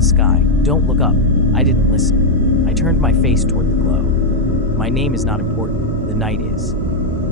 the sky. Don't look up. I didn't listen. I turned my face toward the glow. My name is not important. The night is.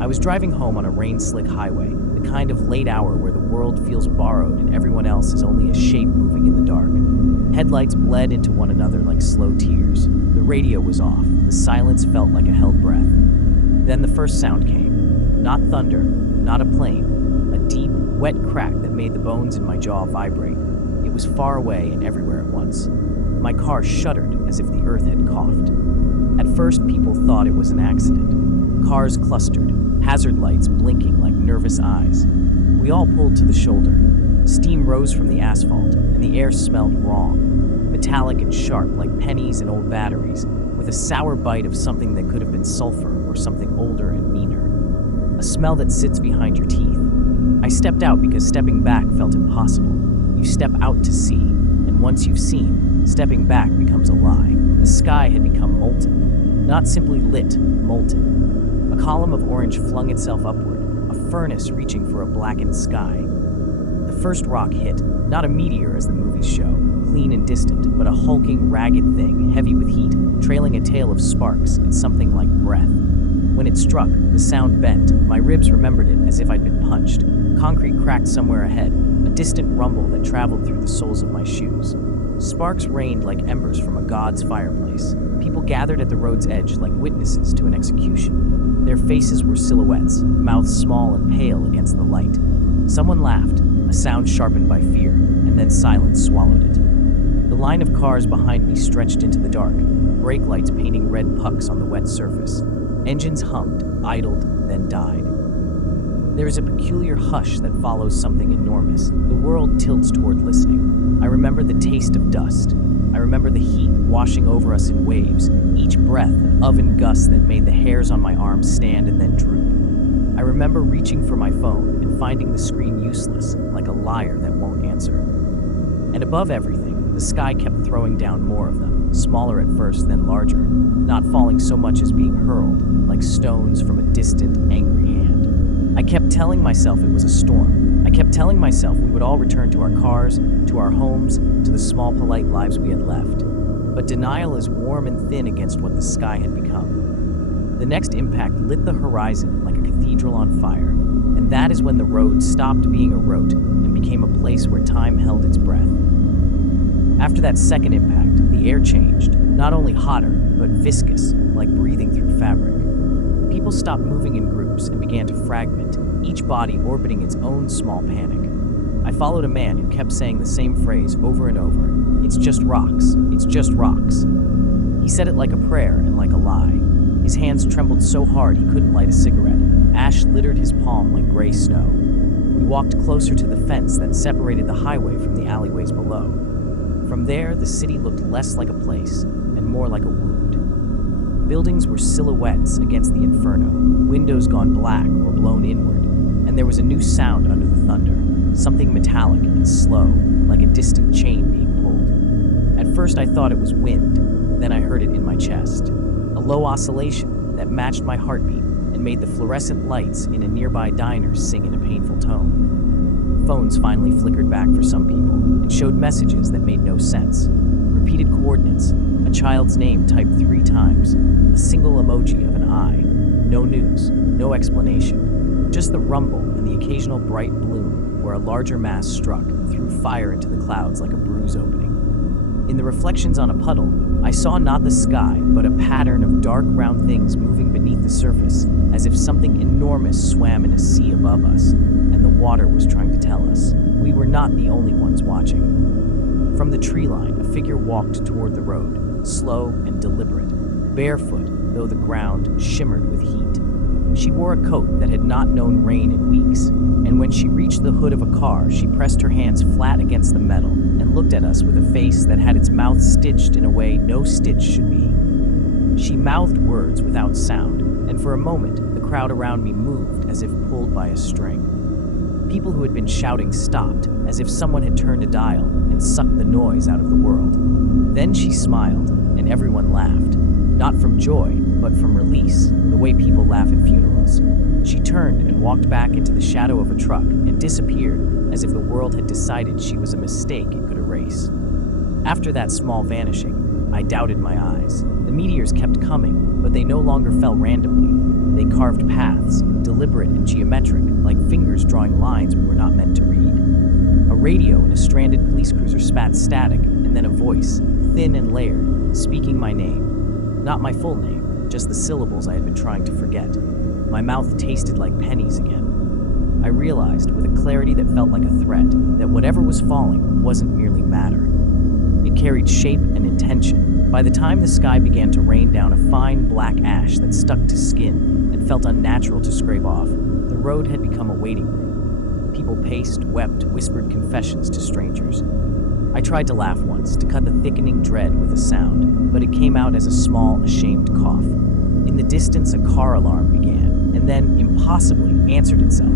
I was driving home on a rain-slick highway, the kind of late hour where the world feels borrowed and everyone else is only a shape moving in the dark. Headlights bled into one another like slow tears. The radio was off. The silence felt like a held breath. Then the first sound came. Not thunder, not a plane. A deep, wet crack that made the bones in my jaw vibrate. It was far away and everywhere at once. My car shuddered as if the earth had coughed. At first, people thought it was an accident. Cars clustered, hazard lights blinking like nervous eyes. We all pulled to the shoulder. Steam rose from the asphalt, and the air smelled wrong, metallic and sharp like pennies and old batteries, with a sour bite of something that could have been sulfur or something older and meaner. A smell that sits behind your teeth. I stepped out because stepping back felt impossible. You step out to see, and once you've seen, stepping back becomes a lie. The sky had become molten, not simply lit, molten. A column of orange flung itself upward, a furnace reaching for a blackened sky. The first rock hit, not a meteor as the movies show, clean and distant, but a hulking, ragged thing, heavy with heat, trailing a tail of sparks and something like breath. When it struck, the sound bent. My ribs remembered it as if I'd been punched. Concrete cracked somewhere ahead, a distant rumble that traveled through the soles of my shoes. Sparks rained like embers from a god's fireplace. People gathered at the road's edge like witnesses to an execution. Their faces were silhouettes, mouths small and pale against the light. Someone laughed, a sound sharpened by fear, and then silence swallowed it. The line of cars behind me stretched into the dark, brake lights painting red pucks on the wet surface. Engines hummed, idled, then died. There is a peculiar hush that follows something enormous. The world tilts toward listening. I remember the taste of dust. I remember the heat washing over us in waves, each breath an oven gust that made the hairs on my arms stand and then droop. I remember reaching for my phone and finding the screen useless, like a liar that won't answer. And above everything, the sky kept throwing down more of them, smaller at first, then larger, not falling so much as being hurled, like stones from a distant, angry hand. I kept telling myself it was a storm. I kept telling myself we would all return to our cars, to our homes, to the small, polite lives we had left. But denial is warm and thin against what the sky had become. The next impact lit the horizon like a cathedral on fire, and that is when the road stopped being a rote and became a place where time held its breath. After that second impact, the air changed, not only hotter, but viscous, like breathing through fabric. People stopped moving in groups and began to fragment, each body orbiting its own small panic. I followed a man who kept saying the same phrase over and over. It's just rocks. It's just rocks. He said it like a prayer and like a lie. His hands trembled so hard he couldn't light a cigarette. Ash littered his palm like gray snow. We walked closer to the fence that separated the highway from the alleyways below. From there, the city looked less like a place and more like a wound. Buildings were silhouettes against the inferno, windows gone black or blown inward, and there was a new sound under the thunder, something metallic and slow, like a distant chain being pulled. At first I thought it was wind, then I heard it in my chest, a low oscillation that matched my heartbeat and made the fluorescent lights in a nearby diner sing in a painful tone. Phones finally flickered back for some people and showed messages that made no sense. Repeated coordinates, a child's name typed 3 times, a single emoji of an eye. No news, no explanation. Just the rumble and the occasional bright bloom where a larger mass struck and threw fire into the clouds like a bruise opening. In the reflections on a puddle, I saw not the sky, but a pattern of dark round things moving beneath the surface, as if something enormous swam in a sea above us, and the water was trying to tell us we were not the only ones watching. From the tree line, a figure walked toward the road, slow and deliberate, barefoot, though the ground shimmered with heat. She wore a coat that had not known rain in weeks, and when she reached the hood of a car, she pressed her hands flat against the metal and looked at us with a face that had its mouth stitched in a way no stitch should be. She mouthed words without sound, and for a moment, the crowd around me moved as if pulled by a string. People who had been shouting stopped, as if someone had turned a dial and sucked the noise out of the world. Then she smiled, and everyone laughed. Not from joy, but from release, the way people laugh at funerals. She turned and walked back into the shadow of a truck and disappeared as if the world had decided she was a mistake it could erase. After that small vanishing, I doubted my eyes. The meteors kept coming, but they no longer fell randomly. They carved paths, deliberate and geometric, like fingers drawing lines we were not meant to read. A radio in a stranded police cruiser spat static, and then a voice, thin and layered, speaking my name. Not my full name, just the syllables I had been trying to forget. My mouth tasted like pennies again. I realized, with a clarity that felt like a threat, that whatever was falling wasn't merely matter. It carried shape and intention. By the time the sky began to rain down a fine black ash that stuck to skin and felt unnatural to scrape off, the road had become a waiting room. People paced, wept, whispered confessions to strangers. I tried to laugh once, to cut the thickening dread with a sound, but it came out as a small, ashamed cough. In the distance, a car alarm began, and then, impossibly, answered itself,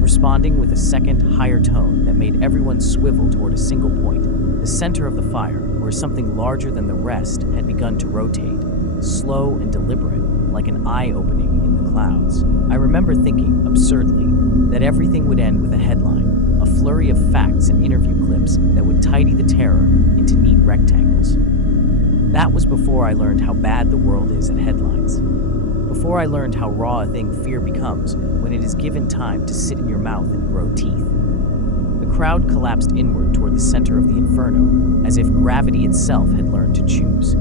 responding with a second, higher tone that made everyone swivel toward a single point, the center of the fire, where something larger than the rest had begun to rotate, slow and deliberate, like an eye opening in the clouds. I remember thinking, absurdly, that everything would end with a headline, a flurry of facts and interview clips that would tidy the terror into neat rectangles. That was before I learned how bad the world is at headlines. Before I learned how raw a thing fear becomes when it is given time to sit in your mouth and grow teeth. The crowd collapsed inward toward the center of the inferno, as if gravity itself had learned to choose.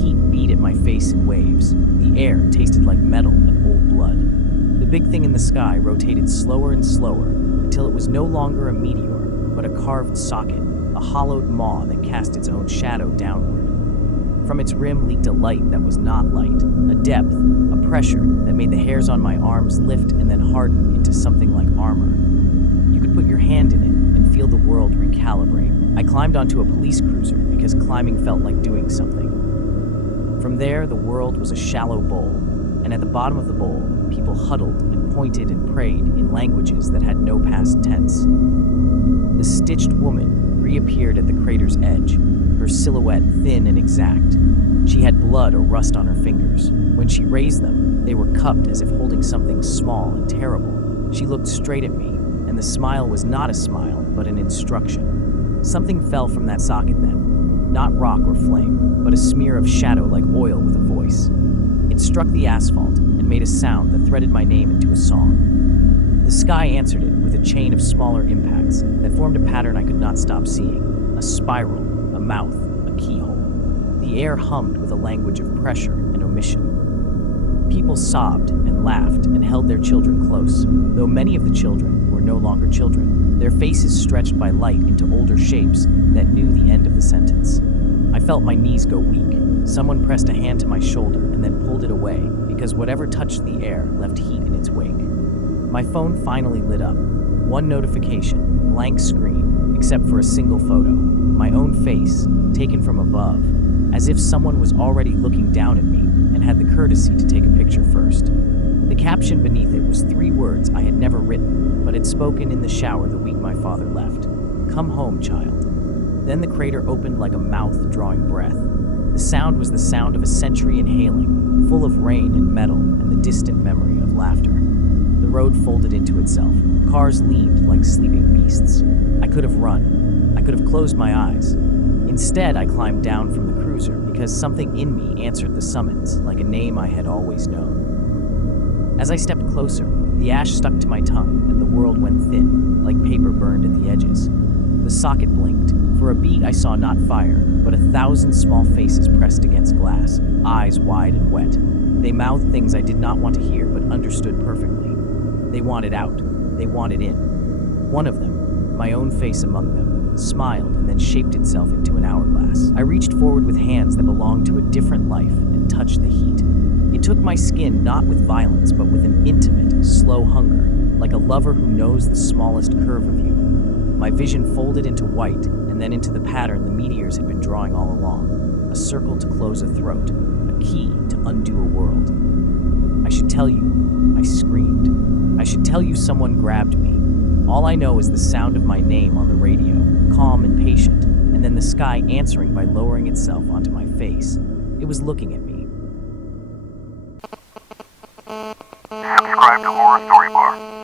Heat beat at my face in waves. The air tasted like metal and old blood. The big thing in the sky rotated slower and slower until it was no longer a meteor, but a carved socket, a hollowed maw that cast its own shadow downward. From its rim leaked a light that was not light, a depth, a pressure that made the hairs on my arms lift and then harden into something like armor. You could put your hand in it and feel the world recalibrate. I climbed onto a police cruiser because climbing felt like doing something. From there, the world was a shallow bowl, and at the bottom of the bowl, people huddled and pointed and prayed in languages that had no past tense. The stitched woman reappeared at the crater's edge, her silhouette thin and exact. She had blood or rust on her fingers. When she raised them, they were cupped as if holding something small and terrible. She looked straight at me, and the smile was not a smile, but an instruction. Something fell from that socket then, not rock or flame, but a smear of shadow like oil with a voice. It struck the asphalt and made a sound that threaded my name into a song. The sky answered it with a chain of smaller impacts that formed a pattern I could not stop seeing, a spiral, a mouth, a keyhole. The air hummed with a language of pressure and omission. People sobbed and laughed and held their children close, though many of the children were no longer children, their faces stretched by light into older shapes that knew the end of the sentence. I felt my knees go weak. Someone pressed a hand to my shoulder and then pulled it away because whatever touched the air left heat in its wake. My phone finally lit up. One notification, blank screen, except for a single photo. My own face, taken from above, as if someone was already looking down at me and had the courtesy to take a picture first. The caption beneath it was 3 words I had never written, but had spoken in the shower the week my father left. "Come home, child." Then the crater opened like a mouth drawing breath. The sound was the sound of a century inhaling, full of rain and metal and the distant memory of laughter. The road folded into itself. Cars leaned like sleeping beasts. I could have run. I could have closed my eyes. Instead, I climbed down from the cruiser because something in me answered the summons like a name I had always known. As I stepped closer, the ash stuck to my tongue and the world went thin, like paper burned at the edges. The socket blinked. For a beat, I saw not fire, but 1,000 small faces pressed against glass, eyes wide and wet. They mouthed things I did not want to hear but understood perfectly. They wanted out. They wanted in. One of them, my own face among them, smiled and then shaped itself into an hourglass. I reached forward with hands that belonged to a different life and touched the heat. It took my skin not with violence but with an intimate, slow hunger, like a lover who knows the smallest curve of you. My vision folded into white and then into the pattern the meteors had been drawing all along, a circle to close a throat, a key to undo a world. I should tell you, I screamed. I should tell you someone grabbed me. All I know is the sound of my name on the radio, calm and patient, and then the sky answering by lowering itself onto my face. It was looking at me. Subscribe to Horror Story Bar.